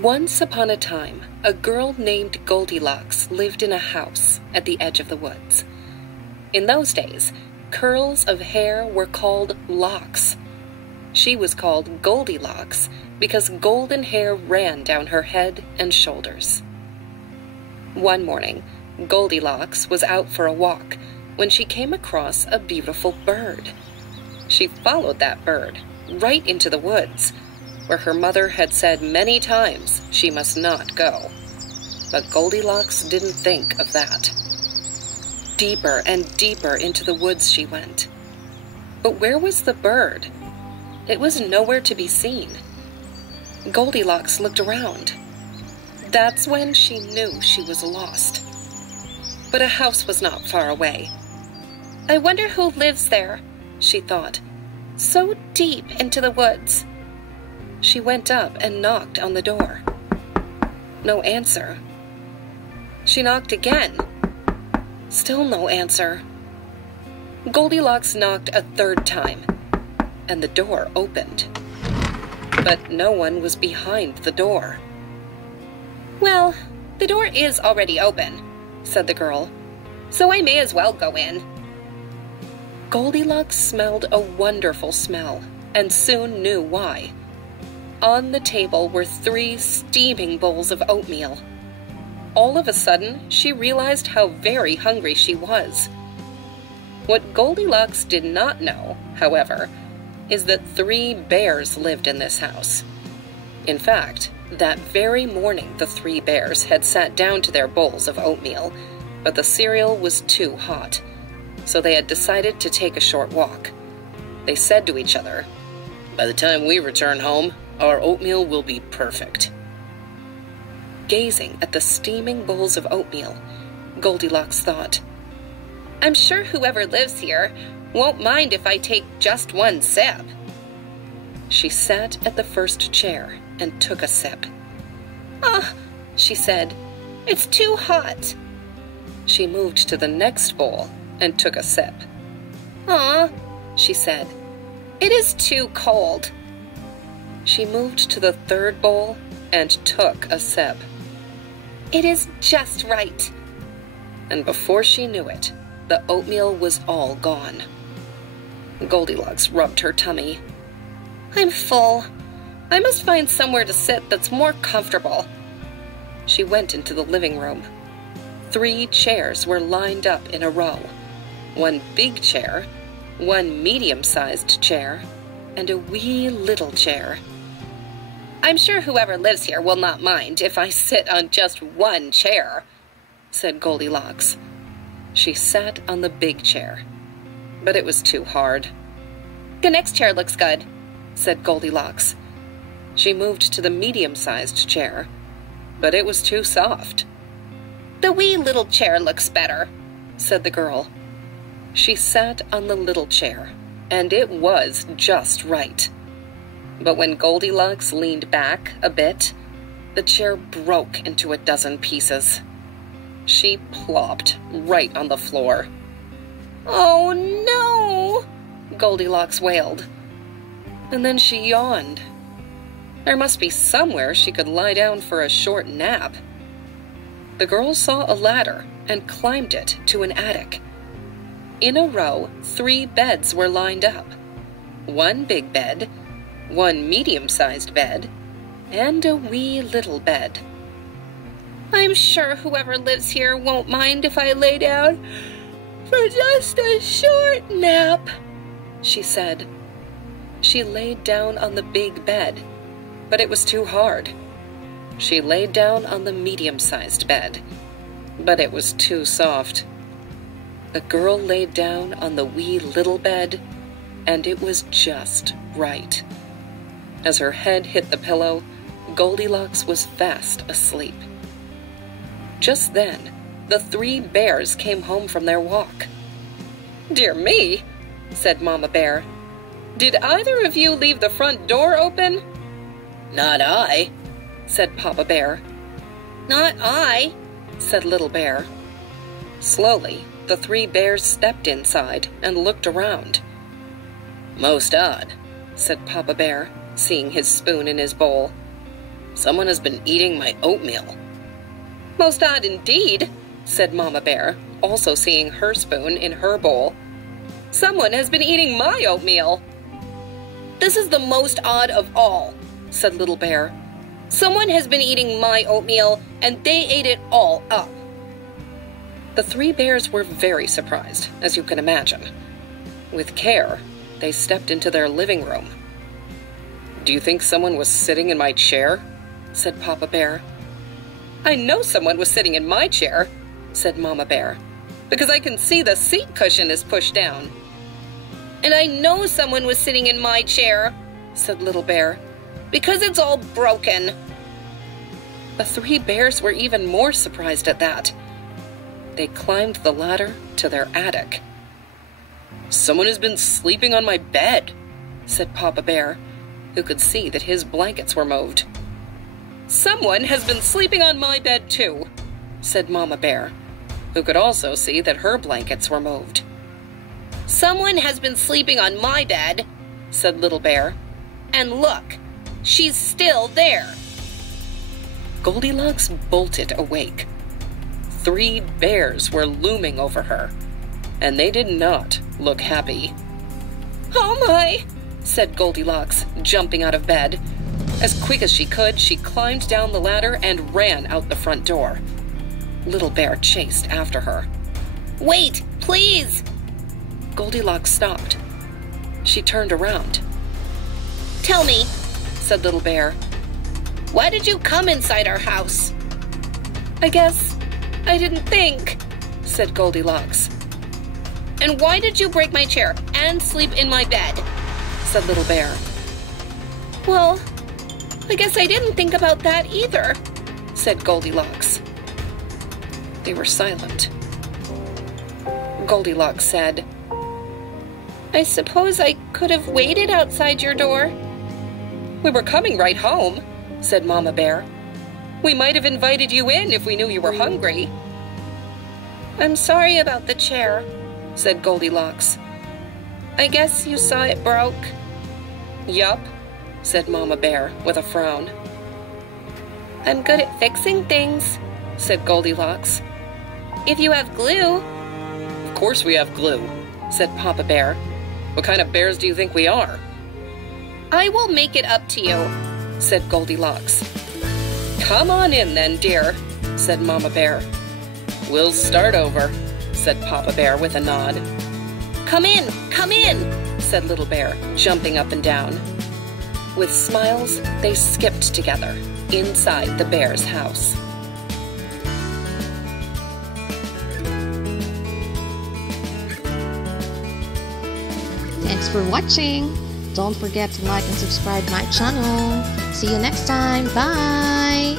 Once upon a time, a girl named Goldilocks lived in a house at the edge of the woods. In those days, curls of hair were called locks. She was called Goldilocks because golden hair ran down her head and shoulders. One morning, Goldilocks was out for a walk when she came across a beautiful bird. She followed that bird right into the woods, where her mother had said many times she must not go. But Goldilocks didn't think of that. Deeper and deeper into the woods she went. But where was the bird? It was nowhere to be seen. Goldilocks looked around. That's when she knew she was lost. But a house was not far away. I wonder who lives there, she thought, so deep into the woods. She went up and knocked on the door. No answer. She knocked again. Still no answer. Goldilocks knocked a third time, and the door opened. But no one was behind the door. Well, the door is already open, said the girl, so I may as well go in. Goldilocks smelled a wonderful smell, and soon knew why. On the table were 3 steaming bowls of oatmeal. All of a sudden, she realized how very hungry she was. What Goldilocks did not know, however, is that 3 bears lived in this house. In fact, that very morning the 3 bears had sat down to their bowls of oatmeal, but the cereal was too hot, so they had decided to take a short walk. They said to each other, "By the time we return home, our oatmeal will be perfect." Gazing at the steaming bowls of oatmeal, Goldilocks thought, I'm sure whoever lives here won't mind if I take just one sip. She sat at the first chair and took a sip. Ah, she said, it's too hot. She moved to the next bowl and took a sip. Ah, she said, it is too cold. She moved to the third bowl and took a sip. It is just right. And before she knew it, the oatmeal was all gone. Goldilocks rubbed her tummy. I'm full. I must find somewhere to sit that's more comfortable. She went into the living room. 3 chairs were lined up in a row. 1 big chair, 1 medium-sized chair, and a wee little chair. I'm sure whoever lives here will not mind if I sit on just 1 chair, said Goldilocks. She sat on the big chair, but it was too hard. The next chair looks good, said Goldilocks. She moved to the medium-sized chair, but it was too soft. The wee little chair looks better, said the girl. She sat on the little chair, and it was just right. But when Goldilocks leaned back a bit, the chair broke into a dozen pieces. She plopped right on the floor. Oh no, Goldilocks wailed. And then she yawned. There must be somewhere she could lie down for a short nap. The girl saw a ladder and climbed it to an attic. In a row, 3 beds were lined up. 1 big bed, 1 medium-sized bed, and a wee little bed. I'm sure whoever lives here won't mind if I lay down for just a short nap, she said. She laid down on the big bed, but it was too hard. She laid down on the medium-sized bed, but it was too soft. The girl laid down on the wee little bed, and it was just right. As her head hit the pillow, Goldilocks was fast asleep. Just then, the 3 bears came home from their walk. Dear me, said Mama Bear. Did either of you leave the front door open? Not I, said Papa Bear. Not I, said Little Bear. Slowly, the 3 bears stepped inside and looked around. Most odd, said Papa Bear, seeing his spoon in his bowl. Someone has been eating my oatmeal." "Most odd indeed," said Mama Bear, also seeing her spoon in her bowl. "Someone has been eating my oatmeal." "This is the most odd of all," said Little Bear. "Someone has been eating my oatmeal, and they ate it all up." The three bears were very surprised, as you can imagine. With care, they stepped into their living room. "Do you think someone was sitting in my chair?" said Papa Bear. "I know someone was sitting in my chair," said Mama Bear, "because I can see the seat cushion is pushed down." "And I know someone was sitting in my chair," said Little Bear, "because it's all broken." The three bears were even more surprised at that. They climbed the ladder to their attic. "Someone has been sleeping on my bed," said Papa Bear, who could see that his blankets were moved. "Someone has been sleeping on my bed too," said Mama Bear, who could also see that her blankets were moved. "Someone has been sleeping on my bed," said Little Bear. "And look, she's still there." Goldilocks bolted awake. Three bears were looming over her, and they did not look happy. "Oh my!" said Goldilocks, jumping out of bed. As quick as she could, she climbed down the ladder and ran out the front door. Little Bear chased after her. "Wait, please!" Goldilocks stopped. She turned around. "Tell me," said Little Bear, "why did you come inside our house?" "I guess I didn't think," said Goldilocks. "And why did you break my chair and sleep in my bed?" said Little Bear. "Well, I guess I didn't think about that either," said Goldilocks. They were silent. Goldilocks said, "I suppose I could have waited outside your door." "We were coming right home," said Mama Bear. "We might have invited you in if we knew you were hungry." "I'm sorry about the chair," said Goldilocks. "I guess you saw it broke." "Yup," said Mama Bear with a frown. "I'm good at fixing things," said Goldilocks. "If you have glue." "Of course we have glue," said Papa Bear. "What kind of bears do you think we are?" "I will make it up to you," said Goldilocks. "Come on in then, dear," said Mama Bear. "We'll start over," said Papa Bear with a nod. Come in," said Little Bear, jumping up and down. With smiles, they skipped together inside the bear's house. Thanks for watching. Don't forget to like and subscribe my channel. See you next time. Bye!